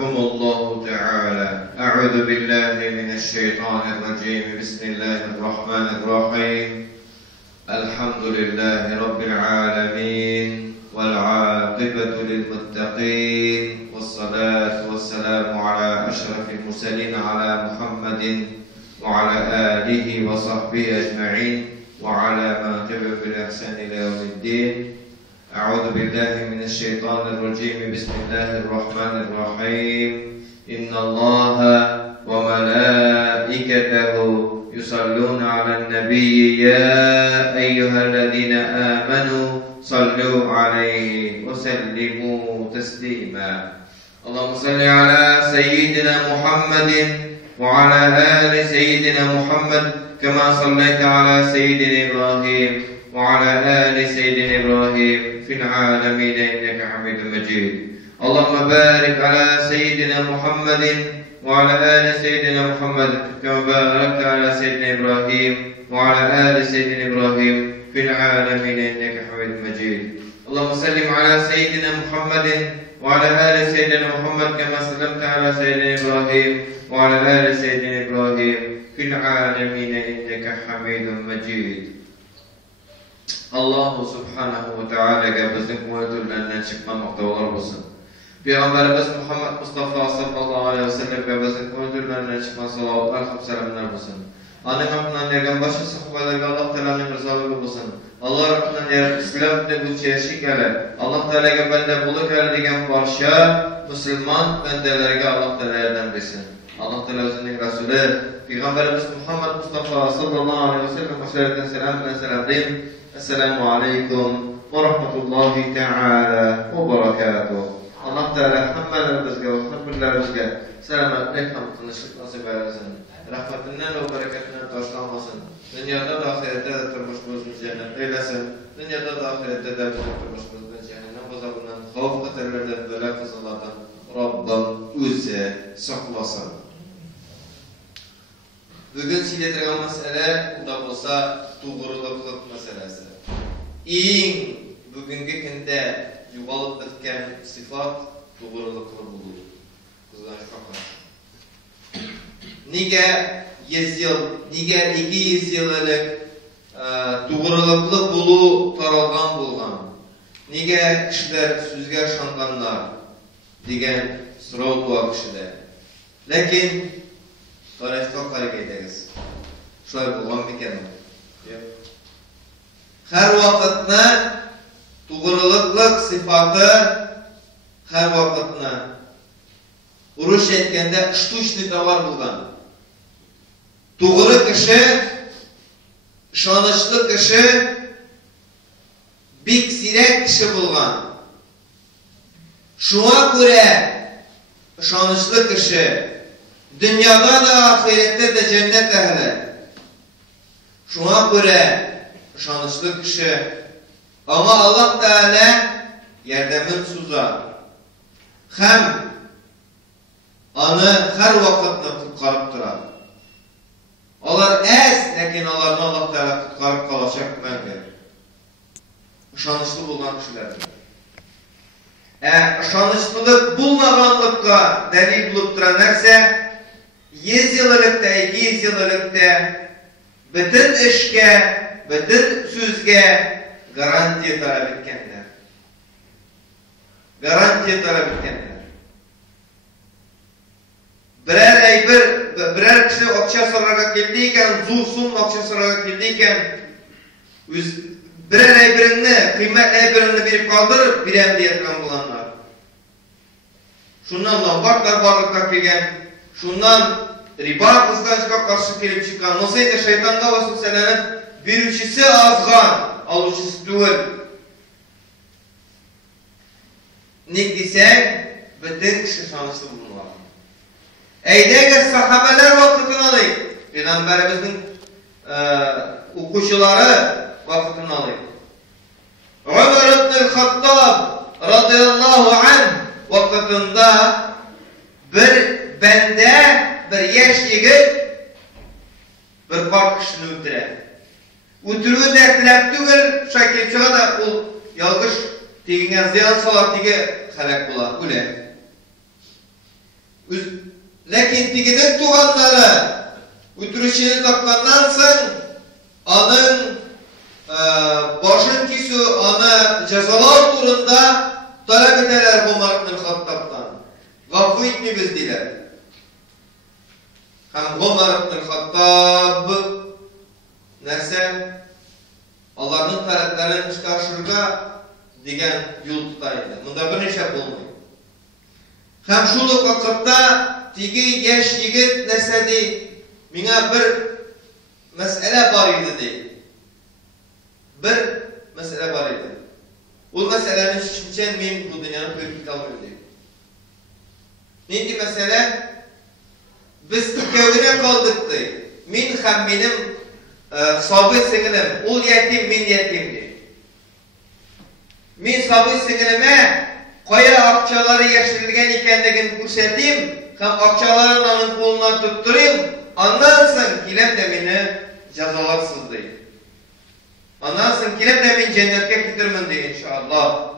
رحمكم الله تعالى. أعوذ بالله من الشيطان الرجيم. بسم الله الرحمن الرحيم. الحمد لله رب العالمين والعاقبة للمتقين والصلاة والسلام على أشرف المرسلين على محمد وعلى آله وصحبه أجمعين وعلى من تبعهم بالإحسان إلى يوم الدين. أعوذ بالله من الشيطان الرجيم. بسم الله الرحمن الرحيم. إن الله وملائكته يصلون على النبي يا أيها الذين آمنوا صلوا عليه وسلموا تسليما. اللهم صل على سيدنا محمد وعلى آل سيدنا محمد كما صليت على سيدنا إبراهيم وعلى آل سيدنا إبراهيم في العالمين إنك حميد مجيد. اللهم بارك على سيدنا محمد وعلى آل سيدنا محمد كما باركت على سيدنا إبراهيم وعلى آل سيدنا إبراهيم في العالمين إنك حميد مجيد. اللهم سلم على سيدنا محمد وعلى آل سيدنا محمد كما سلمت على سيدنا إبراهيم وعلى آل سيدنا إبراهيم في العالمين إنك حميد مجيد. Allah subhanahu wa ta'alaga bizning ko'ngillardan chiqqan maqtovlar bo'lsin. Payg'ambarimiz Muhammad Mustafa sallallohu alayhi vasallamga bizning ko'ngillardan chiqqan salovat va salomlar bo'lsin. Ana hamdan degan boshqa sahobalarga Alloh taolaning rizoligi bo'lsin. Alloh rahmatidan yaratib islomda bo'lishishigala Alloh taolaga banda bo'lib keladigan barcha musulmon bandalarga Alloh taolo yordam bersin. Alloh taolo o'zining rasuli Payg'ambarimiz Muhammad Mustafa sallallohu alayhi vasallam mashayiqdan salom bilan salamlayim. Assalamu alaykum va rahmatullohi ta'ala va barakatuh. Alloh taolo hammalarimizga va hammallarimizga salomatlik ham tinchlik nasib etsin. Rahmatidan va barakatidan toshlanmasin. Dunyoda va oxiratda turmushimizni jannat eylesin. Dunyoda va oxiratda turmushimizni jahannam azobidan, xavf xatarlardan, bala qazolardan Robbim o'zi saqlasin. Bugün silettiğim mesele da olsa doğruluk meselesi. Bugünkü günde yuvalıp bitken sıfat doğruluklu bulur. Nige 100 yıl, nige 200 yıllık doğruluklu bulu taralgan bulgan. Nige kişiler sözge şanganlar degen soru bu kişide. Lakin tarixga qarab ketamiz. Shulay bo'lgan ekan. Har vaqtda to'g'rilik sifati har vaqtda urush etganda ishtushli tovar bo'lgan. To'g'ri kishi, ishonchli kishi, bek sirak kishi bo'lgan. Shunga ko'ra ishonchli kishi dünyada da ahirette de cennet ehli. Şuna göre şanışlı kişi ama Allah Teala yardemin suzar. Hem anı her vakitte tutkarıp durar. Onlar ez, lakin onlardan Allah Teala tutkarıp kalacak mümkün. Şanışlı bulunan kişilerdir. Şanışlılık bulmaganlıkla delil bulup duran nerse 100 yıllıkta, 200 yıllıkta bütün işke, bütün sözge garanti talep etkenler. Garanti talep etkenler. Birer kişi akça sorarak geldiyken, zulsun akça sorarak geldiyken birer aybirini, kıymetli aybirini verip kaldırıp birem diyetilen bulanlar. Şundan lambaklar varlıkta kelgen, şundan riba kıskançlığa karşı gelip çıkan, nasıl şeytanga vasıfselenip birüçisi azgan, alıcısı değil. Ne desek, bütün kişi şanışlı bulunlar. Eydege sahabeler vakitini alayım. Peygamberimizin okuşuları vakitini alayım. Ömer ibn Khattab radıyallahu anh vakitinde bir bende bir yaş yigit bir park kişini öldürer. Öldürüğü dertlep tügül şakilçağa da o yalgış tegingen ziyan salat dige halak bular. Öyle. Lakin tiginin tuğanları ötürüşünü tapkandan soň anın başın kisu anı cezalar turunda talep edeler Ömer ibn Hattab'dan. Gaffu etmemiz diler. Hem Ömer ibn Hattab nerse Allah'ın taleplerini çıkarşırga degen yol tutaydı. Bunda bir neşe bulmayın. Hem şuluk vakıfta tigi yaş yigit nesedi mine bir mesele var idi deydi. Bir mesele var idi. O meselenin şişmişen men bu dünyanın pörkü kalmıyor deydi. Neydi mesele? Biz ikevine kaldık deydi. Men hem benim sabit singilim, ol yetim, men yetim deydi. Men sabit singilime Kaya akçaları yaşırılgen ikendegini kurseteyim, hem akçaların anın koluna tutturayım, anlarsın kilem de beni cezalarsız deyim. Anlarsın kilem de beni cennetke gidirmin deyim inşallah.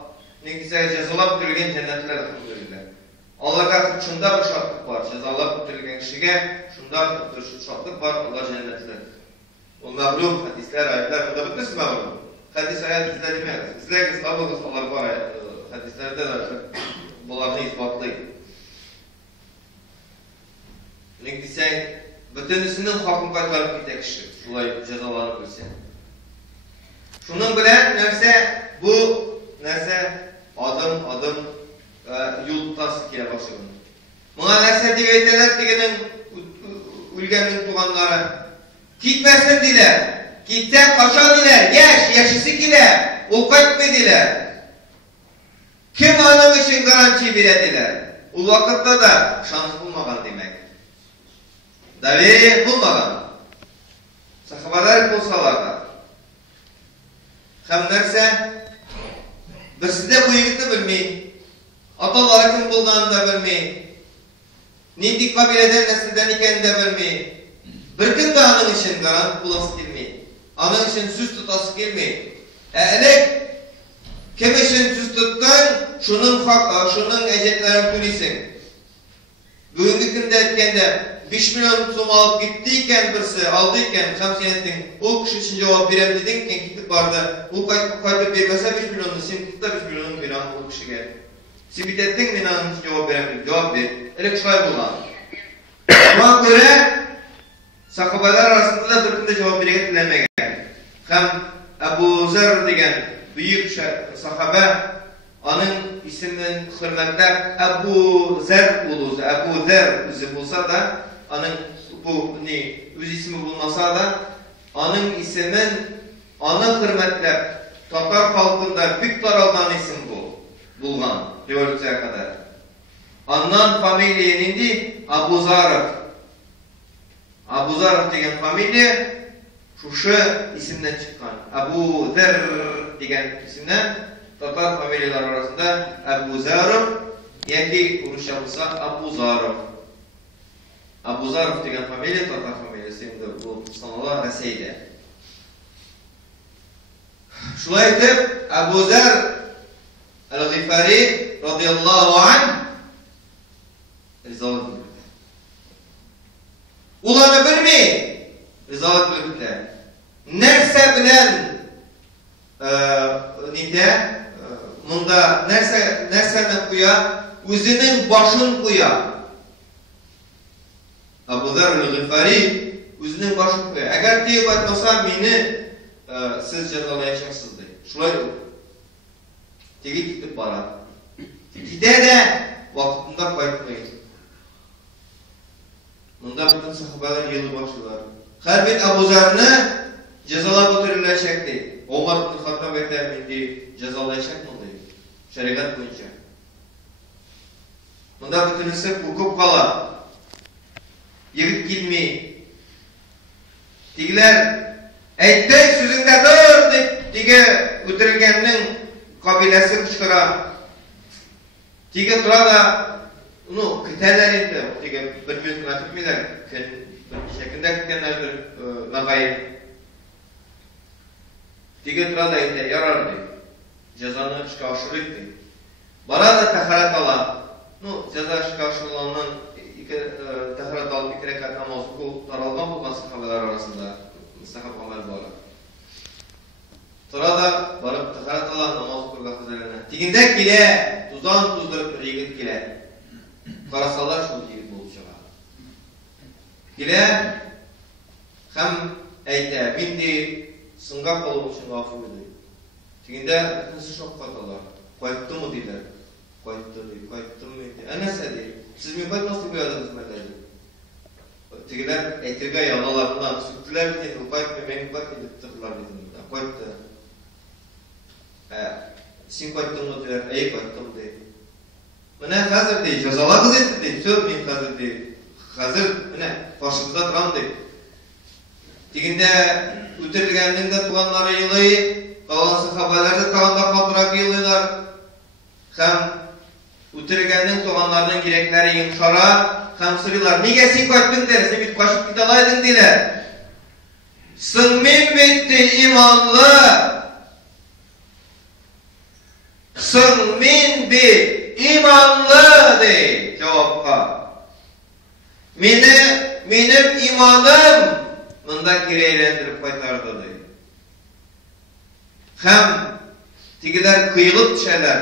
Ne güzel cezalap türlügen cennetler kutluyorlar. Allah'a şunda bir şartlık var, cezalap türlügen kişiye şunda bir şartlık var, Allah cennetler. O mağlum hadisler, ayetler, bu da bitmesi mağlum. Hadis ayet izlediğimiz, izleyin ıslavı Allah var ayetler. Hadislerde de bunlarını ispatlayın. Ne desen, bütünüsünün hakkını kaytarıp gitek kişi. Şulay cezalanıp bilsen. Şunun bilen nerse bu nerse adım yol tutası kiye başlayın. Buna nerse diyeteler digenin ülkenin tuğanları. Gitmesin diler. Gitsen kaşa diler. Yaşısı diler. O kaçma diler. Kim anam için garanti verediler? O vakitte da şans bulmagan demek. Davi bulmagan. Sahabalar bulsalar da. Hem nerse birisi de bu yigitni bilmeyin. Ataları kim bulganını da bilmeyin. Nendik kabileden nesilden ekenini de bilmeyin. Bir gün de anın için garanti bulası gelmeyin. Anın için süz tutası gelmeyin. Elek kim için süz tuttun, şunun ecetlerini tüleysin. Bugünkü günde etkende 5 milyon so'm alıp gittiyken birisi, aldıyken, hem sen ettin, o kişi için cevap verem dedinken gitip vardı, o kayıp vermese 5 milyonunu, sen tuttu da 5 milyonunu veren o kişiye. Sen bitettin mi anın için cevap verem dedim, cevap ver. Elek şuraya bulan. Buna göre, sahabeler arasında da bir günde cevap verek dilemegen. Hem Ebu Zer degen büyük sahabe, anın isiminin hürmetler Ebu Zer bulursa, Ebu Zer üzü bulsa da, anın bu öz ismi bulmasa da, anın isimin anı hürmetler Tatar halkında büyük taraldan isim bulgan, revolüsyaya kadar. Andan familyenin de Abu Zarif. Abu Zarif degen familye, şu isimden çıkan. Abu Zer degen isimden, Tatar familyalar arasında Abu Zarif, yani Rusça olsa Abu Zarif. Abu Zarif degen familya Tatar familyası, bu sanala Resey'de. Şulay etip Abu Zer el-Ghifari radıyallahu anh rizalet bildirdi. Ulanı bilmeyin, rizalet bildirdi. Nerse bilen bunda nerseni kuya, özünün başın kuya. Abu Zer el-Ghifari özünün başın kuya. Eğer deyip etmasa beni siz cezalayacaqsınız deyip. Şulay oldu. Tegi gitip baradı. Gide de vaktinde kayıtmayın. Bunda bütün sahabeler yılı başlılar. Her bir Abu Zer'ni cezalap ötürüleşek deyip. Ömer ibn Hattab etemindi cezalayacak mı deyip. Şeriat boyunca. Bunda bütünüsü hukuk kala. Yigit girmeyi. Digiler Eytey sözünde dur deyip dige ötürülgeninin kabilesi kışkıra. Dige dura da onu kıteler indi. Dige bir mümkün atıkmıyla şekilde kıtenlerdir nagayip. Dige dura da indi yarar deyip. Cezanı çıkarşılık deyip. Bana da teharet ala. Ceza çıkarşılığının 2 рәкать намаз укып таралган булган сахабалар арасында мустахаб гамәл бар. Тора да барып тахарат алган намаз укырга хәзерләнә. Тигендә килә, тузан туздырып бер егет килә. Карасалар шул егет булып чыга. Килә һәм әйтә, мин ди сынга калу өчен гафу итегез. Тигендә бөтенсе шок каталар. Кайттымы диләр. Кайттым ди. Әнәсә ди. Сез мин кайтмас дип уйладыңыз мәллә ди. Тигеләр әйтергә ялалар белән сүктеләр ди. Кайтмый мен дип тырлар ди. Кайтты. Син кайттыңмы диләр. Кайттым ди. Менә хәзер ди җәзалагыз инде ди. Сөп мин хәзер ди. Хәзер менә каршыда торам ди. Тигендә үтерелгәннең дә туганнары елый, калган сахабалар да тагында катырак елыйлар. Һәм үтерелгәннең туганнарының йөрәкләре йомшара, һәм сорыйлар: "Нигә син кайттың дә? Син бит качып китә алайдың" диләр. "Соң мин бит иманлы. Соң мин бит иманлы" ди җавапка. Минем иманым монда кире әйләндереп кайтарды ди. Һәм тигеләр кыйлып төшәләр,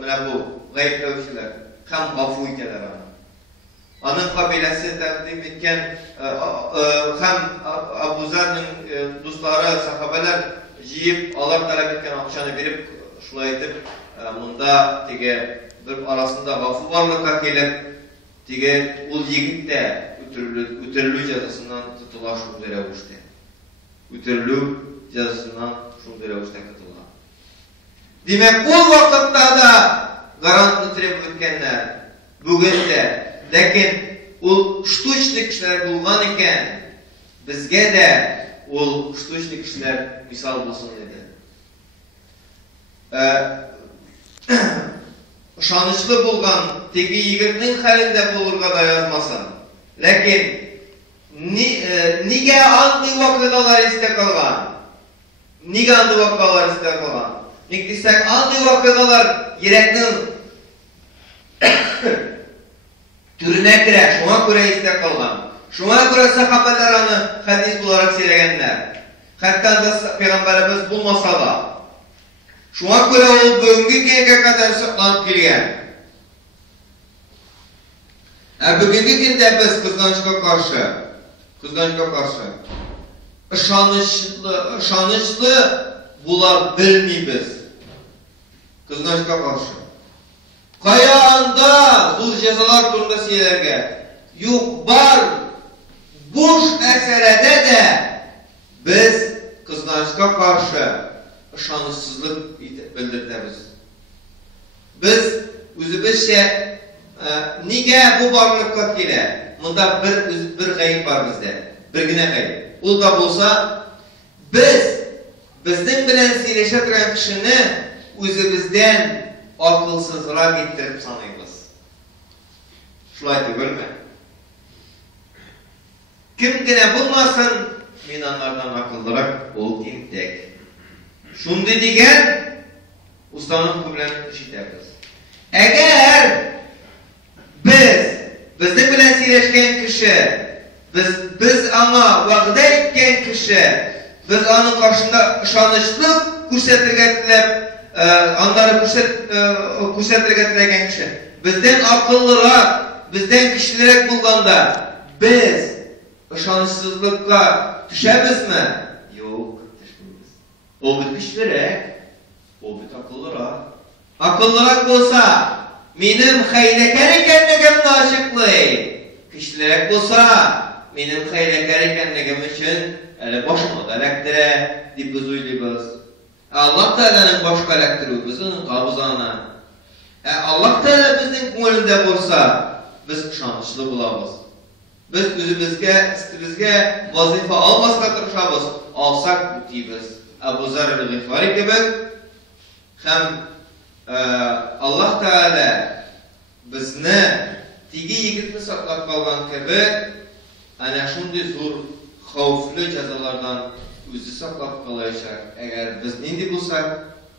менә бу гаепләүчеләр, һәм гафу итәләр аны. Аның кабиләсе тәкъдим иткән һәм Абу Зарның дуслары, сахабалар җыеп, алар таләп иткән акчаны биреп, шулай итеп, монда теге бер арасында гафу барлыкка килеп, теге ул егет тә үтерелү җәзасыннан тотыла шундый рәвештә. Үтерелү җәзасыннан шундый рәвештә тотыла. Димәк, ул вакытта да гарантны требует иткәннәр. Бүген дә. Ләкин ул штучный кешеләр булган икән, безгә дә ул штучный кешеләр мисал булсын иде. Ышанычлы булган теге егетнең хәлендә булырга да язмасын. Ләкин нигә андый вакыйгалар истә калган? Нигә андый вакыйгалар истә калган? Ник дисәк, андый вакыйгалар йөрәкнең түренә керә, шуңа күрә истә калган. Шуңа күрә сахабалар аны хәдис буларак сөйләгәннәр. Хәтта да пәйгамбәрбез булмаса да. Шуңа күрә ул бүгенге көнгә кадәр сакланып килгән. Бүгенге көндә без кызганычка каршы ышанычлы була белмибез. Кызганычка каршы. Кая анда зур җәзалар турында сөйләргә? Юк, бар. Буш мәсьәләдә дә без кызганычка каршы ышанычсызлык белдерәбез. Без үзебезчә нигә бу барлыкка килә? Монда бер гаип бар бездә. Бер генә гаип. Ул да булса, безнең белән сөйләшә торган кешене үзебездән акылсызрак иттереп саныйбыз. Шулай түгелме? Кем генә булмасын, мин аннардан акыллырак, ул тинтәк. Шундый дигән устанык белән эш итәбез. Әгәр безнең белән сөйләшкән кеше, без аңа вәгъдә иткән кеше, без аның каршында ышанычлык күрсәтергә теләп, аннары күрсәтергә теләгән кеше, бездән акыллырак, бездән көчлерәк булганда, без ышанычсызлыкка төшәбезме? Юк, төшмибез. Ул бит көчлерәк, ул бит акыллырак. Акыллырак булса, минем хәйләкәр икәнлегемне ачыклый. Көчлерәк булса, минем хәйләкәр икәнлегем өчен әле башыма да эләктерә дип без уйлыйбыз. Аллаһ Тәгаләнең башка эләктерүе безнең кабызана. Аллаһ Тәгалә безнең күңелдә булса, без ышанычлы булабыз. Без үзебезгә вазифа алмаска тырышабыз, алсак үтибез. Абу Зар әл-Гифари кебек һәм Аллаһ Тәгалә безне теге егетне саклап калган кебек, әнә шундый зур хәүфле җәзалардан үзе саклап калачак. Әгәр без нинди булсак,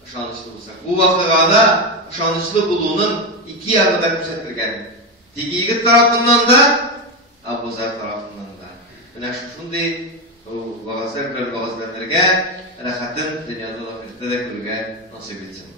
ышанычлы булсак. Бу вакыйгада ышанычлы булуның ике ягы да күрсәтелгән. Теге егет тарафыннан да, Абу Зар шундый багаслар белән багасланырга, рәхәтен дөньяда да ахирәттә дә күрергә насыйп итсен.